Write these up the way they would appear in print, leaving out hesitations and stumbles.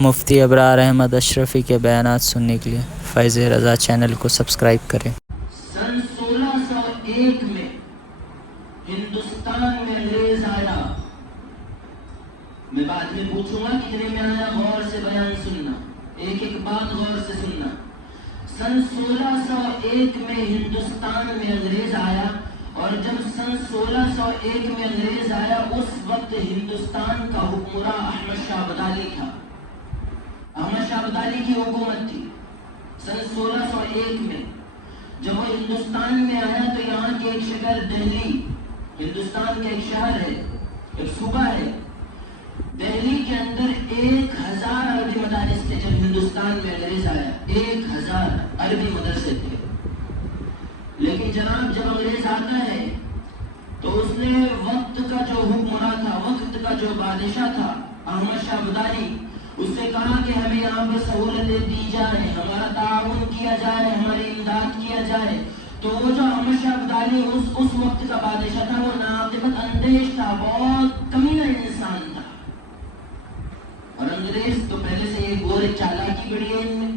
مفتی ابرار احمد اشرفی کے بیانات سننے کے لیے فیض رضا چینل کو سبسکرائب کریں۔ سن 1601 میں ہندوستان میں انگریز آیا۔ میں بعد میں پوچھوں گا کتنے میں آیا، غور سے بیان سننا، ایک ایک بات غور سے سننا۔ سن 1601 میں ہندوستان میں انگریز آیا، اور جب سن 1601 میں انگریز آیا اس وقت ہندوستان کا حکمراں احمد شاہ ابدالی تھا۔ احمد شاہ ابدالی کی حکومت تھی سن 1601 میں۔ جب وہ ہندوستان میں آیا تو یہاں کے ایک شہر دہلی، ہندوستان کا ایک شہر ہے، ایک صوبہ ہے، دہلی کے اندر 1000 عربی مدارس تھے۔ جب ہندوستان میں انگریز آیا 1000 عربی مدرسے تھے۔ لیکن جناب جب انگریز آتا ہے تو اس نے وقت کا جو حکمراں تھا، وقت کا جو بادشاہ تھا احمد شاہ ابدالی، اس سے کہا کہ ہمیں یہاں پہ سہولتیں دی جائیں، ہمارا تعاون کیا جائے، ہماری امداد کیا جائے۔ تو وہ جو احمد شاہ ابدالی اس وقت کا بادشاہ تھا وہ ناقبت اندیش تھا، بہت کمینہ انسان تھا۔ اور انگریز تو پہلے سے یہ گورے چالاکی بڑی ہے، ان میں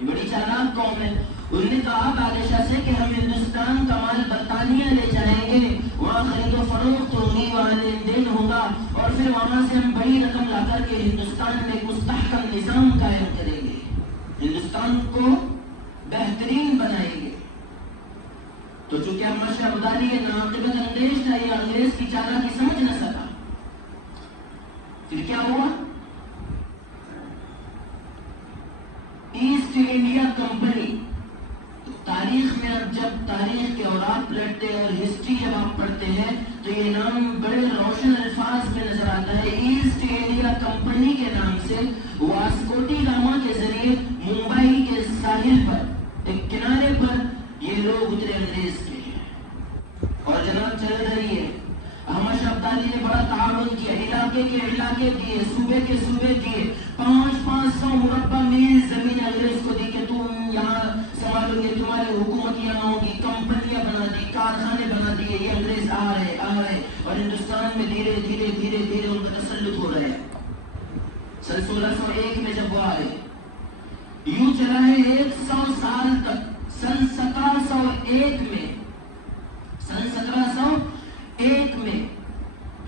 یہ بڑی چالاک قوم ہے۔ انہوں نے کہا بادشاہ سے کہ ہم ہندوستان کا مال برطانیہ لے جائیں گے، وہاں خرید و فروخت ہوگی، وہاں لین دین ہوگا، اور پھر وہاں سے ہم بڑی رقم لا کر کے ہندوستان میں ایک مستحکم نظام قائم کریں گے، ہندوستان کو بہترین بنائیں گے۔ تو چونکہ احمد شاہ ابدالی یہ ناقبت اندیش تھا، یہ انگریز کی چالاکی سمجھ نہ سکا، پھر کیا ہوا؟ ایسٹ انڈیا کمپنی، تاریخ میں اب جب تاریخ کے اوراق پلٹتے اور ہسٹری جب آپ پڑھتے ہیں تو یہ نام بڑے روشن الفاظ میں نظر آتا ہے۔ ایسٹ انڈیا کمپنی کے نام سے واسکو ڈی گاما کے ذریعے ممبئی کے ساحل پر ایک کنارے پر یہ لوگ اترے انگریز کے، اور جناب چل رہی ہے۔ احمد شاہ ابدالی نے بڑا تعاون کیا، علاقے کے علاقے دیے، صوبے کے صوبے دیے، 500 مربع میل زمین انگریز کو دی کہ تم یہاں سنبھالو گے، تمہاری حکومت یہاں ہوگی، کمپنیاں بنا دی، کارخانے بنا دیے، یہ انگریز آ رہے اور ہندوستان میں دھیرے دھیرے دھیرے دھیرے ان کا تسلط ہو رہا ہے۔ سن 1601 میں جب وہ آئے، یوں چلا ہے 100 سال تک۔ سن 1701 میں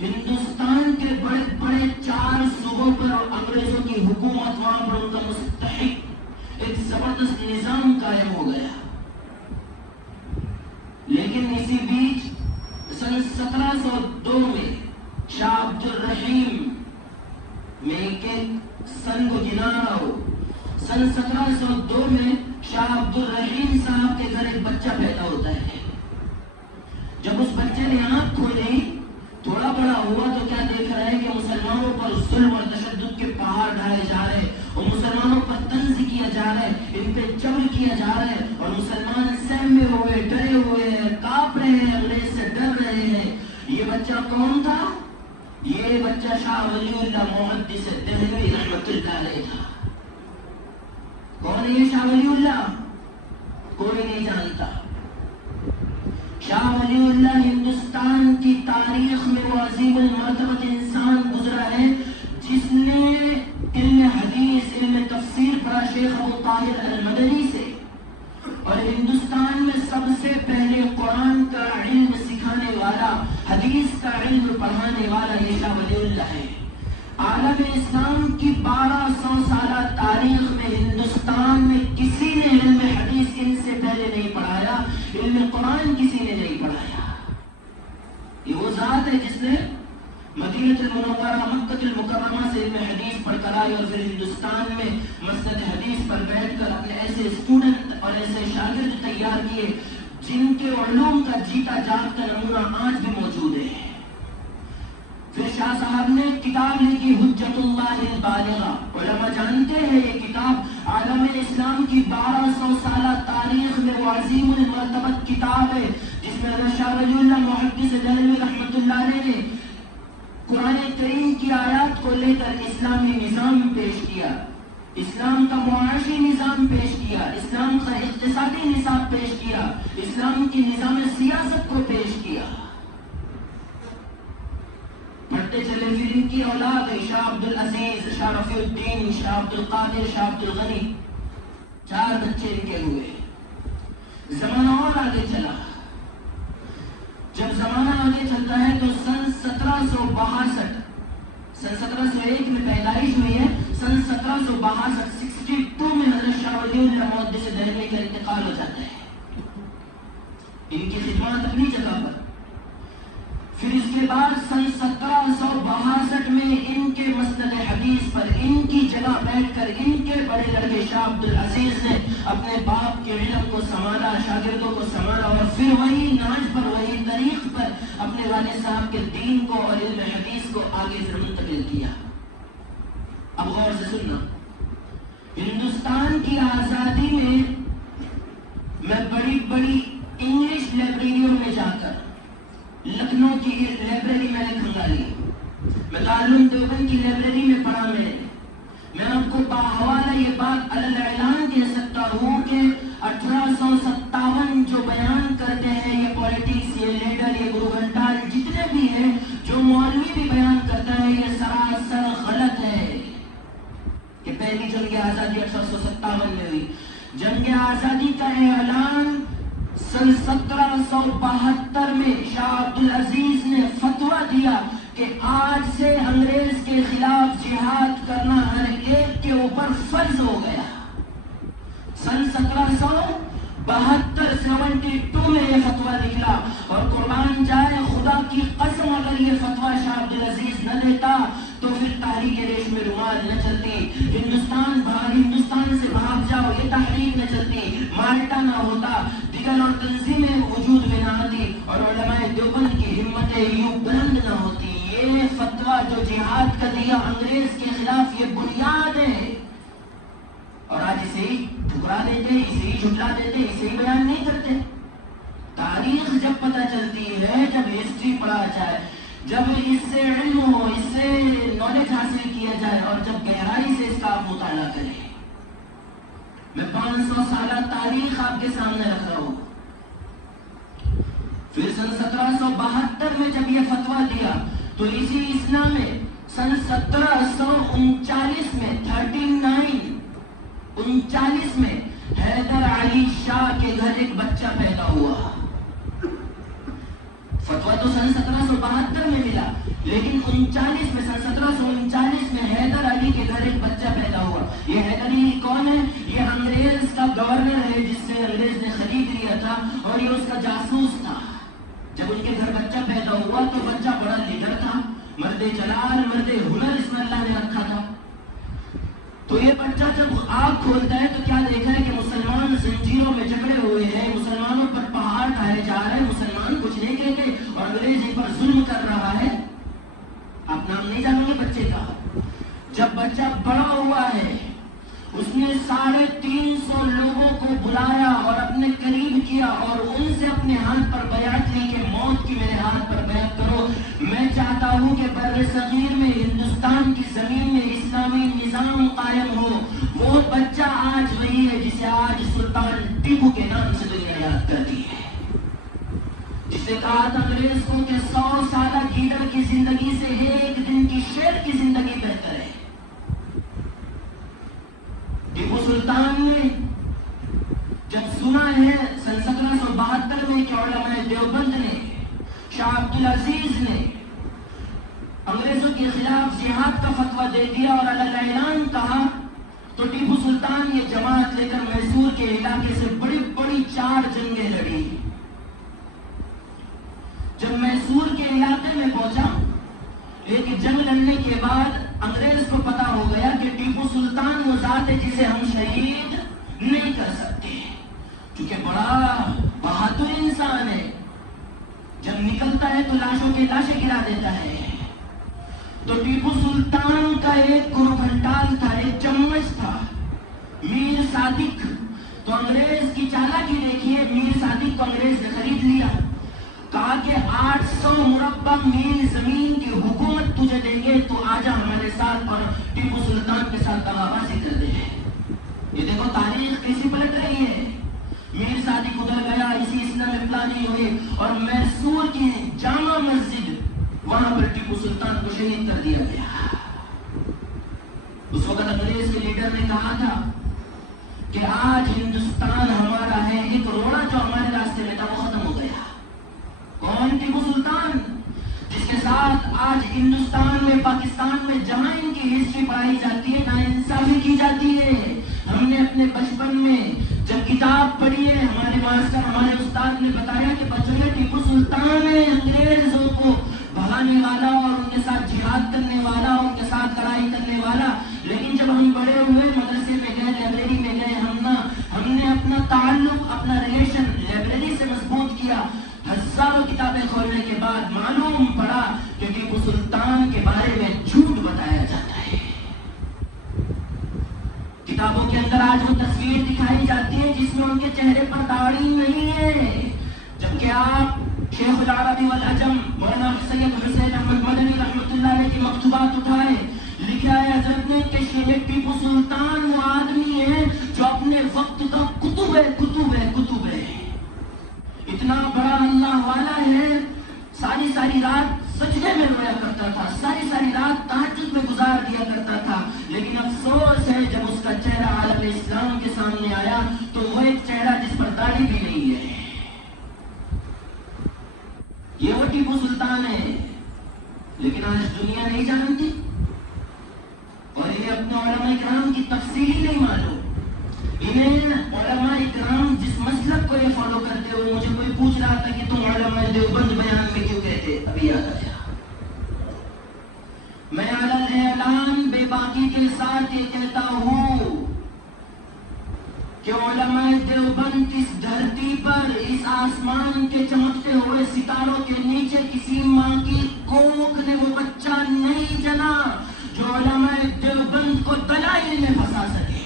ہندوستان کے بڑے بڑے 4 صوبوں پر انگریزوں کی حکومت، وہاں پر ان کا مستحق ایک زبردست نظام قائم ہو گیا۔ لیکن اسی بیچ سن 1702 میں شاہ عبد الرحیم، میں کہ سن کو گنا رہا ہو، سن 1702 میں شاہ عبد الرحیم صاحب کے گھر ایک بچہ پیدا ہوتا ہے۔ جب اس بچے نے آنکھ کھولی، تھوڑا بڑا ہوا تو کیا دیکھ رہا ہے کہ مسلمانوں پر ظلم اور تشدد کے پہاڑ ڈھائے جا رہے ہیں، اور مسلمانوں پر طنز کیا جا رہا ہے، ان پہ جبر کیا جا رہا ہے، اور مسلمان سہمے ہوئے، ڈرے ہوئے ہیں، کانپ رہے ہیں، انگریز سے ڈر رہے ہیں۔ یہ بچہ کون تھا؟ یہ بچہ شاہ ولی اللہ محدث دہلوی رحمۃ اللہ علیہ تھا۔ کون ہے یہ شاہ ولی اللہ؟ کوئی نہیں جانتا۔ شاہ ولی اللہ ہندوستان کی تاریخ میں وہ عظیم المرتبت انسان گزرا ہے جس نے علم حدیث، علم تفسیر پڑھا شیخ ابو طاہر المدنی سے، اور ہندوستان میں سب سے پہلے قرآن کا علم سکھانے والا، حدیث کا علم پڑھانے والا یہ شاہ ولی اللہ ہے۔ عالم اسلام کی 1200 سالہ تاریخ میں ہندوستان میں کسی نے علم حدیث ان سے پہلے نہیں پڑھایا، علم قرآن کسی نے نہیں پڑھایا۔ یہ وہ ذات ہے جس نے مدینہ المنورہ، مکہ المکرمہ سے علم حدیث پڑھ کر آئی، اور پھر ہندوستان میں مسند حدیث پر بیٹھ کر اپنے ایسے اسٹوڈنٹ اور ایسے شاگرد تیار کیے جن کے علوم کا جیتا جاگتا نمونہ آج بھی موجود ہے۔ پھر شاہ صاحب نے کتاب لکھی حجت اللہ البالغہ، علماء جانتے ہیں یہ کتاب عالم اسلام کی 1200 سالہ تاریخ میں وہ عظیم المرتبت کتاب ہے جس میں شاہ ولی اللہ محدث دہلوی رحمۃ اللہ علیہ نے قرآن کریم کی آیات کو لے کر اسلامی نظام پیش کیا، اسلام کا معاشی نظام پیش کیا، اسلام کا اقتصادی نظام پیش کیا، اسلام کی نظام سیاست کو پیش کیا۔ پڑھتے چلے پھر ان کی اولاد ہے شاہ عبدالعزیز، شاہ رفیع شفیع الدین، شاہ عبد القادر، شاہ عبد الغنی، 4 بچے ان کے ہوئے. زمانہ اور آگے چلا. جب زمانہ آگے چلتا ہے تو سن 1762، سن 1701 میں پیدائش ہوئی ہے، سن 1762 62 میں حضرت شاہ ولی اللہ محدث دہلوی کا انتقال ہو جاتا ہے. ان کی خدمات اپنی جگہ پر. پھر اس کے بعد سن 1762 میں ان کے مسند حدیث پر ان کی جگہ بیٹھ کر ان کے بڑے لڑکے شاہ عبد العزیز نے اپنے باپ کے علم کو سنبھالا، شاگردوں کو سنبھالا، اور پھر وہی ناج پر، وہی طریق پر اپنے والد صاحب کے دین کو اور علم حدیث کو آگے سے منتقل کیا. اب غور سے سننا، ہندوستان کی آزادی میں بڑی بڑی انگلش لائبریریوں میں جا کر، لکھنؤ کی لائبریری میں نے کھنگالی، میں دارالعلوم دیوبند کی لائبریری میں پڑھا. میں آپ کو باحوالہ یہ بات علی اعلان کہہ سکتا ہوں کہ 1857 جو بیان کرتے ہیں یہ پولیٹکس، یہ لیڈر، یہ گرو گھنٹال، جتنے بھی ہیں، جو مولوی بھی بیان کرتا ہے، یہ سراسر غلط ہے. کہ پہلی جنگ آزادی 1857 میں ہوئی. جنگ آزادی کا اعلان سن 1772 میں شاہ عبد العزیز نے فتویٰ دیا کہ آج سے انگریز کے خلاف جہاد کرنا ہر ایک کے اوپر فرض ہو گیا. سن 1772 میں یہ فتویٰ نکلا، اور قربان جائے خدا کی قسم اگر یہ فتویٰ شاہ عبد العزیز نہ دیتا تو پھر تحریک ریش میں رومال نہ چلتی، ہندوستان سے بھاگ جاؤ یہ تحریک نہ چلتی، مالٹا نہ ہوتا، دیگر اور تنظیمیں وجود میں نہ آتی، اور علماء دیوبند کی ہمتیں یوں بلند نہ ہوتی. یہ فتویٰ جو جہاد کا دیا انگریز کے خلاف، یہ بنیاد ہے. اور آج اسے ہی ٹھکرا دیتے، اسے ہی جھٹلا دیتے، اسے ہی بیان نہیں کرتے. تاریخ جب پتہ چلتی ہے، جب ہسٹری پڑھا جائے، جب اس سے علم ہو، اس سے نالج حاصل کیا جائے، اور جب گہرائی سے اس کا آپ مطالعہ کریں. میں 500 سالہ تاریخ آپ کے سامنے رکھ رہا ہوں. پھر سن 1772 میں جب یہ فتویٰ دیا تو اسی اسلام میں سن 1739 میں 39 میں حیدر علی شاہ کے گھر ایک بچہ پیدا ہوا. فتویٰ تو سن 1772 میں ملا، لیکن 39 میں، سن 1739 میں حیدر علی کے گھر ایک بچہ پیدا ہوا. یہ حیدر علی کون ہے؟ یہ انگریز کا گورنر ہے جس سے انگریز نے خرید لیا تھا، اور یہ اس کا جاسوس تھا. جب ان کے گھر بچہ پیدا ہوا تو بچہ بڑا لیڈر تھا، مرد جلال، مرد ہنر اس میں اللہ نے رکھا تھا. تو یہ بچہ جب آنکھ کھولتا ہے تو کیا دیکھا ہے کہ مسلمان زنجیروں میں جکڑے ہوئے ہیں، مسلمانوں پر پہاڑ ڈھائے جا رہے ہیں، مسلمان کچھ نہیں کہتے اور انگریز ان پر ظلم کر رہا ہے. آپ نام نہیں جانیں گے بچے کا. جب بچہ بڑا ہوا ہے اس نے 350 لوگوں کو بلایا اور اپنے قریب کیا اور ان سے اپنے ہاتھ پر بیعت لی کہ موت کی میرے ہاتھ پر بیعت کرو. میں چاہتا ہوں کہ بر صغیر میں، ہندوستان کی زمین میں اسلامی نظام قائم ہو. وہ بچہ آج وہی ہے جسے آج سلطان ٹیپو کے نام سے دنیا یاد کرتی ہے، جس نے کہا تھا انگریز کو کہ 100 سالہ گیدڑ کی زندگی سے ایک دن کی شیر کی زندگی بہتر ہے. ٹیپو سلطان نے جب سنا ہے سن 1772 میں کہ علماء دیوبند نے، شاہ عبد العزیز نے انگریزوں کے خلاف جہاد کا فتویٰ دے دیا اور علی اعلان کہا، تو ٹیپو سلطان یہ جماعت لے کر میسور کے علاقے سے بڑی بڑی 4 جنگیں لڑی. جب میسور کے علاقے میں پہنچا، ایک جنگ لڑنے کے بعد انگریز کو پتا ہو گیا کہ ٹیپو سلطان وہ ذات ہے جسے ہم شہید نہیں کر سکتے، کیونکہ بڑا بہادر انسان ہے، جب نکلتا ہے تو لاشوں کے لاشیں گرا دیتا ہے. تو ٹیپو سلطان کا ایک گرو گھنٹال تھا، ایک چمچ تھا، میر صادق. تو انگریز کی چالاکی دیکھیے، میر صادق کو انگریز نے خرید لیا. کہا کہ 800 مربع میل زمین کی حکومت تجھے دیں گے، تو آجا ہمارے ساتھ اور ٹیپو سلطان کے ساتھ دغابازی کر دے. یہ دیکھو تاریخ کیسی پلٹ رہی ہے. میر صادق ادھر گیا، اسی اسلام میں پلاننگ ہوئی، اور میسور کی جامع مسجد وہاں پر ٹیپو سلطان کو شہید کر دیا گیا. اس وقت شاعر نے کہا تھا کہ آج ہندوستان ہمارا ہے، ایک روڑا جو ہمارے راستے میں تھا وہ ختم ہو گیا۔ کون ٹیپو سلطان؟ جس کے ساتھ آج ہندوستان میں، پاکستان میں جہاں ان کی ہسٹری پڑھائی جاتی ہے ناانصافی کی جاتی ہے۔ ہم نے اپنے بچپن میں جب کتاب پڑھی ہے، ہمارے ماسٹر، ہمارے استاد نے بتایا کہ بچوں نے ٹیپو سلطان ہے انگریزوں کو بھگانے والا اور ان کے ساتھ جہاد کرنے والا اور ان کے ساتھ لڑائی کرنے والا۔ لیکن جب ہم بڑے ہوئے، مدرسے میں گئے، لائبریری میں گئے، ہم نے اپنا تعلق، اپنا ریلیشن لائبریری سے مضبوط کیا۔ ہزاروں کتابیں کھولنے کے بعد معلوم پڑا کہ ٹیپو سلطان کے بارے میں جھوٹ بتایا جاتا ہے۔ کتابوں کے اندر آج وہ تصویر دکھائی جاتی ہے جس میں ان کے چہرے پر داڑھی نہیں ہے، جبکہ آپ شیخ العرب والعجم مولانا سید حسین احمد مدنی رحمۃ اللہ علیہ کی مکتوبات اٹھائے، لکھا ہے حضرت نے کہ شیخ ٹیپو سلطان وہ آدمی ہے جو اپنے وقت کا کتب ہے، اتنا بڑا اللہ والا ہے، ساری رات سجدے میں رویا کرتا تھا، ساری رات تہجد میں گزار دیا کرتا تھا، لیکن افسوس ہے جب اس کا چہرہ عالم اسلام کے سامنے آیا تو وہ ایک چہرہ جس پر داڑھی بھی نہیں ہے۔ یہ وہ ٹیپو سلطان ہے، لیکن آج دنیا نہیں جانتی اور انہیں اپنے علماء اکرام کی تفصیل ہی نہیں معلوم۔ انہیں علماء اکرام جس مسلک کو یہ فالو کرتے ہوئے، مجھے کوئی پوچھ رہا تھا کہ تم علماء دیوبند بیان میں کیوں کہتے، ابھی یاد آیا۔ میں علی اعلان بے باکی کے ساتھ یہ کہتا ہوں کہ علماء دیوبند اس دھرتی پر، اس آسمان کے چمکتے ہوئے ستاروں کے نیچے کسی ماں کی کوکھ نے وہ بچہ نہیں جنا جو علماء دیوبند کو دلائل میں پھنسا سکے۔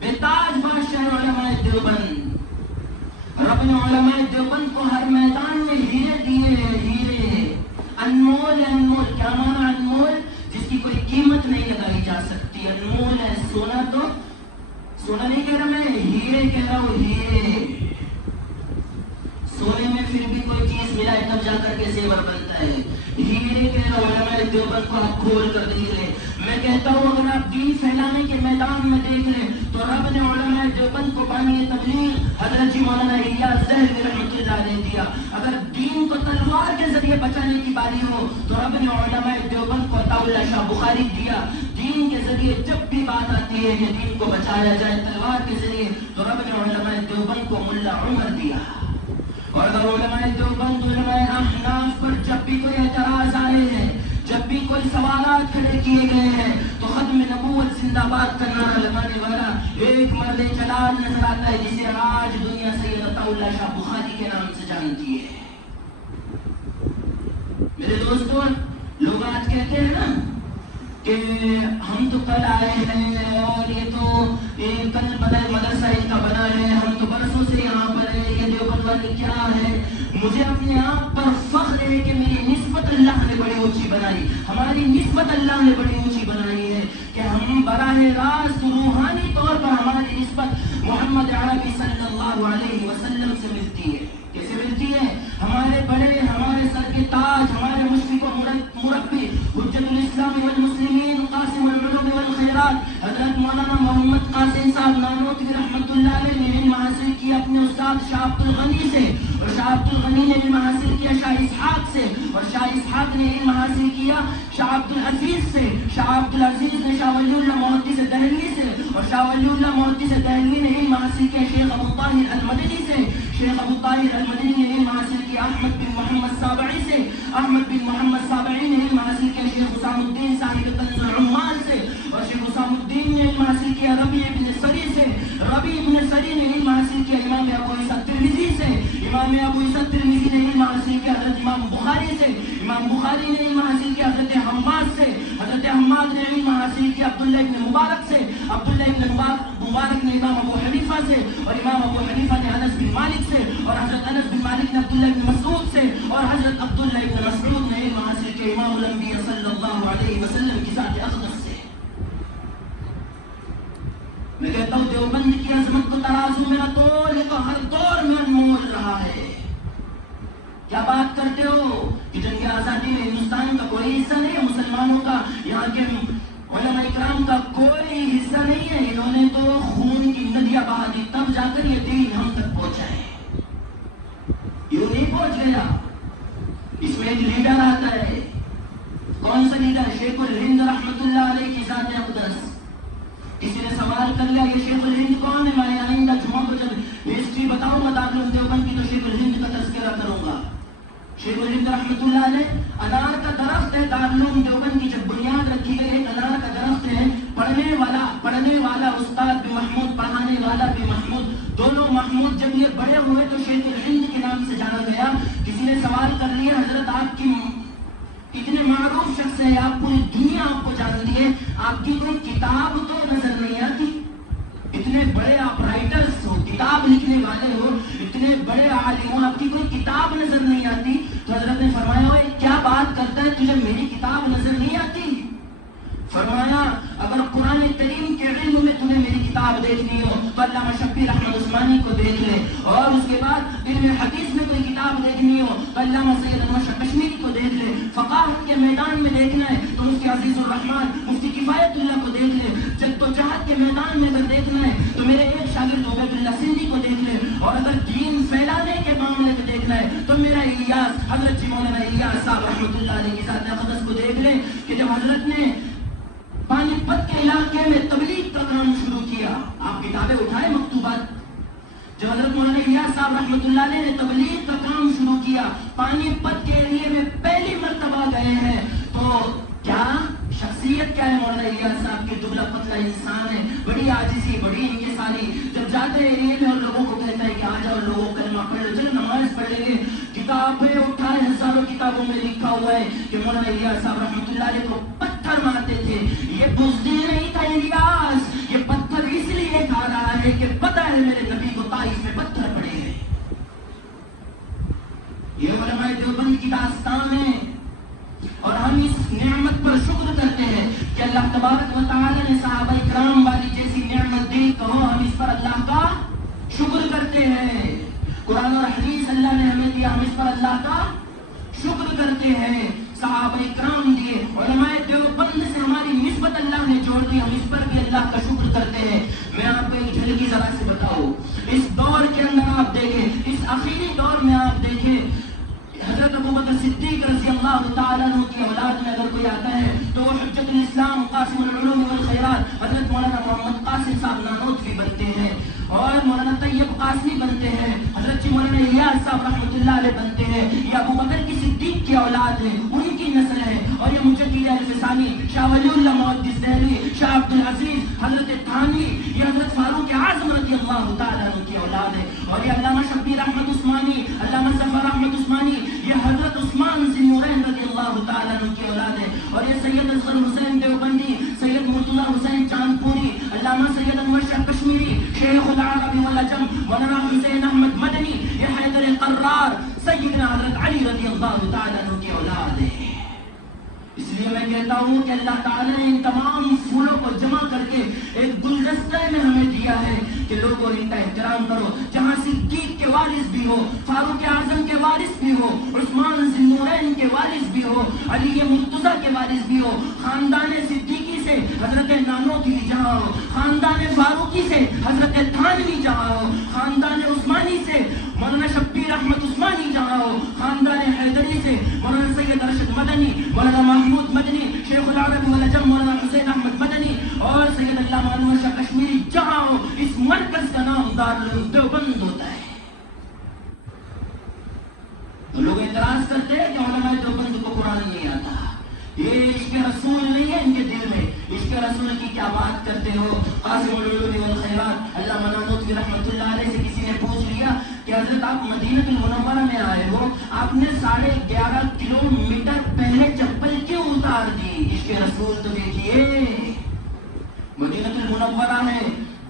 بے تاج بادشاہ علماء دیوبند، رب نے علماء دیوبند کو ہر میدان میں ہیرے دیے ہیں، ہیرے انمول ہے۔ انمول کیا مانا؟ انمول جس کی کوئی قیمت نہیں لگائی جا سکتی، انمول ہے۔ سونا تو سونا نہیں کہہ رہا میں، ہیرے کہہ رہا ہوں، ہیرے۔ سونے میں پھر بھی کوئی چیز ملائے تب جا کر کے زیور بنتا ہے، ہیرے کہہ رہا ہوں۔ علماء دیوبند کو آپ کھول کر دیکھ لیں۔ میں کہتا ہوں اگر آپ دین پھیلانے کے میدان میں دیکھ لیں تو رب نے علماء دیوبند کو بانی تبلیغ حضرت جی مولانا الیاس زہری رحمۃ اللہ علیہ دیا۔ اگر دین کو تلوار کے ذریعے بچانے کی باری ہو تو رب نے علماء دیوبند کو عطا اللہ شاہ بخاری دیا۔ دین کے ذریعے جب بھی بات آتی ہے کہ دین کو بچایا جائے تلوار کے ذریعے تو رب نے علماء دیوبند کو ملا عمر دیا۔ اور اگر علماء دیوبند، علماء احناف پر جب بھی کوئی اعتراض آئے ہیں، جب بھی کوئی سوالات کھڑے کیے گئے ہیں تو ختم نبوت زندہ باد کا نعرہ لگانے والا ایک مرد جلال نظر آتا ہے جسے آج دنیا سید عطا اللہ شاہ بخاری کے نام سے جانتی ہے۔ میرے دوستوں، لوگ آج کہتے ہیں نا کہ ہم تو کل آئے ہیں اور یہ تو کل مدرسہ ان کا بنا ہے، ہم تو برسوں سے یہاں پر ہیں، یہ دیوبند والی کیا ہے۔ مجھے اپنے آپ پر فخر ہے کہ میری نسبت اللہ نے بڑی اونچی بنائی، ہماری نسبت اللہ نے بڑی اونچی بنائی ہے کہ ہم براہ راست روحانی طور پر ہماری نسبت محمد عربی صلی اللہ علیہ وسلم سے ملتی ہے۔ کیسے ملتی ہے؟ ہمارے بڑے، ہمارے سر کے تاج، ہمارے مشفق و مربی، حجت الاسلام والمسلمین، قاسم العلوم والخیرات، حضرت مولانا محمد قاسم صاحب نانوتوی رحمۃ اللہ علیہ نے علم حاصل کیا اپنے استاد شاہ عبد الغنی سے، اور شاہ عبد الغنی نے علم حاصل کیا شاہ اسحاق سے، اور شاہ اسحاق نے علم حاصل کیا شاہ عبد العزیز سے، شاہ عبد العزیز نے شاہ ولی اللہ محدث دہلوی سے، اور شاہ ولی اللہ محدث دہلوی نے علم حاصل کیا شیخ ابو طاہر المدنی سے، شیخ ابو طاہر المدنی نے علم حاصل کیا احمد بن محمد سابعی سے، احمد بن محمد سابعی نے علم حاصل کیا شیخ حسام الدین صاحب کنز العمال سے، اور شیخ حسام الدین نے علم حاصل کیا ربیع بن سری سے، ربیع بن سری نے علم حاصل کیا امام ابو عیسیٰ ترمذی سے، امام ابو عیسیٰ ترمذی نے علم حاصل کیا حضرت امام بخاری سے، امام بخاری نے علم حاصل کیا حضرت حماد سے، حضرت حماد نے علم حاصل کیا عبداللہ ابن مبارک سے، عبداللہ ابن مبارک نے امام ابو حنیفہ سے، اور امام ابو حنیفہ نے انس بن مالک سے، اور حضرت انس بن مالک نے عبداللہ ابن مسعود سے، اور حضرت عبداللہ ابن مسعود نے علم حاصل کیا امام الانبیاء صلی اللہ علیہ وسلم کی ذات اقدس سے۔ میں کہتا ہوں دیوبند کی عظمت کو ترازو میں نہ تول، یہ تو ہر دور میں انمول رہا ہے۔ کیا بات کرتے ہو کہ جنگ آزادی میں ہندوستان کا کوئی حصہ نہیں ہے، مسلمانوں کا، یہاں کے علماء اکرام کا کوئی حصہ نہیں ہے، یہ پڑھنے والا استاد بھی محمود، پڑھانے والا بھی محمود، دونوں محمود جب یہ بڑے ہوئے تو شیخ الہند کے نام سے جانا گیا۔ کسی نے سوال کر لیا حضرت آپ کی اتنے معروف شخص ہیں، آپ پوری دنیا آپ کو جانتی ہے، آپ کی کوئی کتاب تو نظر نہیں آتی؟ اتنے بڑے آپ رائٹرز ہو، کتاب لکھنے والے ہو، اتنے بڑے عالم ہو، آپ کی کوئی کتاب نظر نہیں آتی؟ تو حضرت نے فرمایا اوے کیا بات کرتا ہے، تجھے میری کتاب نظر نہیں آتی؟ فرمایا اگر قرآن کریم کے علم میں تمہیں میری کتاب دیکھنی ہو تو علامہ شبیر احمد عثمانی کو دیکھ لے، اور اس کے بعد علم حدیث میں کوئی کتاب دیکھنی ہو تو علامہ سید انور شاہ کشمیری کو دیکھ لے، فقاہت کے میدان میں دیکھنا ہے تو مفتی عزیز الرحمان، مفتی کفایت اللہ کو دیکھ لے، جدوجہد کے میدان میں اگر دیکھنا ہے تو میرے ایک شاگرد عبید اللہ سندھی کو دیکھ لے، اور اگر دین پھیلانے کے معاملے میں دیکھنا ہے تو میرا الیاس، حضرت جی مولانا الیاس صاحب رحمۃ اللہ علیہ کی ذات اقدس کو دیکھ لے کہ جب حضرت نے پانی پت کے علاقے میں تبلیغ کا کام شروع کیا، آپ کتابیں اٹھائیں مکتوبات، جب حضرت مولانا الیاس صاحب رحمۃ اللہ علیہ نے تبلیغ کا کام شروع کیا، پانی پت کے ایریے میں پہلی مرتبہ گئے ہیں، تو کیا شخصیت کیا ہے مولانا الیاس صاحب کی؟ دبلا پتلا انسان ہے، بڑی عاجزی، بڑی انکساری، جب جاتے ایریے میں اور لوگوں کو کہتا ہے کہ آ جاؤ لوگوں کلمہ پڑھ لو، چلو نماز پڑھ لیں گے، کتابیں اٹھائے، ہزاروں کتابوں میں لکھا ہوا ہے کہ مولانا الیاس صاحب رحمۃ اللہ علیہ کو پتھر مارتے تھے۔ یہ بزدل نہیں تھا الیاس، یہ پتھر اس لیے کھا رہا ہے کہ پتہ ہے میرے نبی کو طائف میں پتھر پڑے ہیں۔ یہ علماء دیوبند کی داستان ہے، اور ہم اس نعمت پر شکر کرتے ہیں کہ اللہ تبارک و تعالی نے صحابہ کرام والی جیسی نعمت دی، کہو ہم اس پر اللہ کا شکر کرتے ہیں۔ قرآن اور حدیث اللہ نے ہمیں دیا، ہم اس پر اللہ کا شکر کرتے ہیں۔ صحابہ کرام دیے، علماء دیوبند سے ہماری نسبت اللہ نے جوڑ دی، ہم اس پر بھی اللہ کا شکر کرتے ہیں۔ میں آپ کو ایک جھلکی ذرا سے بتاؤں، اس دور کے اندر آپ دیکھیں، اس آخری دور میں آپ دیکھیں، حضرت ابوبکر صدیق رضی اللہ تعالیٰ عنہ کی اولاد میں اگر کوئی آتا ہے تو وہ حجت الاسلام، قاسم العلوم والخیرات، حضرت مولانا محمد قاسم صاحب نانوتوی بنتے ہیں، اور مولانا طیب قاسمی بنتے ہیں، حضرت مولانا الیاس صاحب رحمۃ اللہ علیہ بنتے ہیں، یہ ابوبکر کی صدیق کی اولاد ہے، ان کی نسل ہے، اور یہ مجدد الفسانی، شاہ ولی اللہ محدث دہلوی، شاہ عبد العزیز، حضرت تھانوی، یہ حضرت فاروق اعظم رضی اللہ تعالیٰ عنہ کی اولاد ہے، اور یہ علامہ شبیر احمد عثمانی، علامہ ظفر احمد عثمانی، یہ حضرت عثمان ذی النورین رضی اللہ تعالیٰ عنہ کی اولاد ہے، اور یہ سید اصغر حسین دیوبندی، سید مرتضیٰ حسین چاندپوری، علامہ سید انور شاہ کشمیری، شیخ العرب والعجم، مولانا حسین احمد مدنی، یہ حیدر قرار، سیدنا حضرت علی رضی اللہ تعالیٰ عنہ کی اولاد ہے۔ اس لیے میں کہتا ہوں کہ اللہ تعالیٰ نے ان تمام پھولوں کو جمع کر کے ایک گلدستے میں ہمیں دیا ہے کہ لوگوں ان کا احترام کرو، جہاں صدیق کے وارث بھی ہو، فاروق اعظم کے وارث بھی ہو، عثمان ذی النورین کے وارث بھی ہو، علی مرتضیٰ کے وارث بھی ہو، خاندان صدیقی سے حضرت نانوتوی جہاں ہو، خاندان فاروقی سے حضرت تھانوی جہاں ہو، خاندان عثمانی سے مولانا شبیر احمد عثمانی جہاں ہو، خاندان حیدری سے مولانا سید ارشد مدنی، مولانا محمود مدنی، شیخ العرب والعجم مولانا حسین احمد مدنی، اور سید علامہ انور شاہ کشمیری جہاں ہو، اس مرکز کا نام دارالعلوم دیوبند ہوتا ہے۔ تو لوگ اعتراض کرتے ہیں کہ علماء دیوبند کو قرآن نہیں آتا، یہ عشق رسول نہیں ہے ان کے دل میں، عشق رسول کی کیا بات کرتے ہو؟ قاسم العلوم والخیرات علامہ نانوتوی رحمۃ اللہ علیہ سے کسی نے پوچھ لیا کہ حضرت آپ مدینہ المنورہ میں آئے ہو، آپ نے 11.5 کلومیٹر پہلے چپل کیوں اتار دی؟ عشق رسول تو دیکھیے، مدینہ المنورہ میں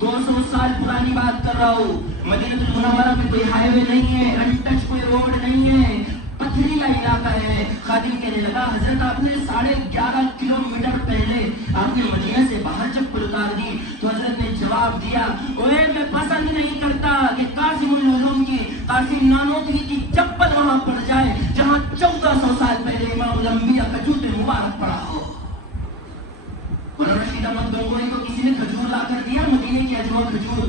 200 سال پرانی بات کر رہا ہوں، مدینہ المنورہ میں کوئی ہائی وے نہیں ہے، انٹچ کوئی روڈ نہیں ہے، پتھریلا علاقہ ہے۔ خادم کہنے لگا حضرت آپ نے 11.5 کلومیٹر پہلے آپ نے مدینہ سے باہر چپل اتار دی، تو حضرت نے جواب دیا اوے میں پسند نہیں کرتا کہ قاسم العلوم کی، قاسم نانوتوی کی چپل وہاں پڑ جائے جہاں 1400 سال پہلے امام الانبیاء کا جوتے مبارک پڑا ہو۔ مولانا رشید احمد گنگوئی کو کسی نے کھجور لا کر دیا، مدینے کی اجوا کھجور،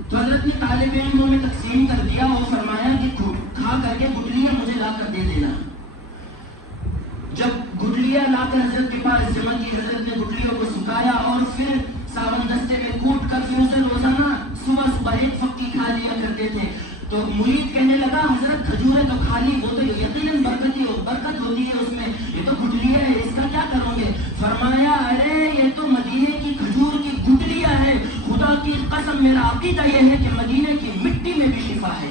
تو حضرت نے طالب علموں میں تقسیم کر دیا اور فرمایا کہ کھا کر کے گٹلیاں مجھے لا کر دے دینا۔ جب گٹلیاں لا کر حضرت کے پاس جمع کی، حضرت نے گٹلیوں کو سکھایا اور پھر ساون دستے میں کوٹ کر پھر اسے روزانہ صبح ایک پھکی کھا لیا کرتے تھے۔ تو مرید کہنے لگا حضرت کھجور ہے تو کھا لی، وہ تو یقیناً برکت ہوتی ہے اس میں، یہ تو گٹلیاں ہے، اس کا کیا کرو گے؟ فرمایا ارے یہ تو عقیدہ یہ ہے کہ مدینے کی مٹی میں بھی شفا ہے.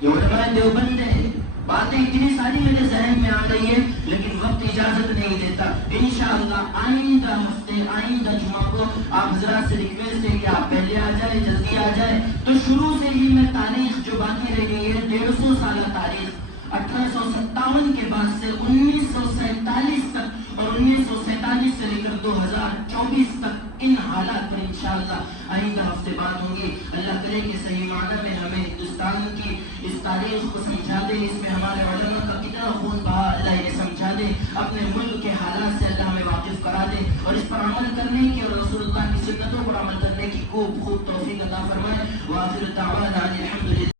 یہ علماء دیوبند ہے. باتیں اتنی ساری میرے ذہن میں آ رہی ہے لیکن وقت اجازت نہیں دیتا. انشاءاللہ آئندہ ہفتے آئندہ جمعہ کو آپ حضرات سے ریکویسٹ ہے کہ آپ پہلے آ جائیں, جلدی آ جائیں. تو شروع سے ہی میں تاریخ جو باقی رہ گئی ہے 150 سالہ تاریخ 1857 کے بعد سے 1947 تک اور 1947 سے لے کر 2024 تک ان حالات پر انشاءاللہ آئندہ ہفتے بات ہوں گی. اللہ کرے کہ صحیح معنی میں ہمیں ہندوستان کی اس تاریخ کو سمجھا دے, اس میں ہمارے علماء کا کتنا خون بہا اللہ انہیں سمجھا دے, اپنے ملک کے حالات سے اللہ ہمیں واقف کرا دے اور اس پر عمل کرنے کی اور رسول اللہ کی سنتوں پر عمل کرنے کی خوب توفیق عطا فرمائے. وآخر دعوانا الحمد للہ.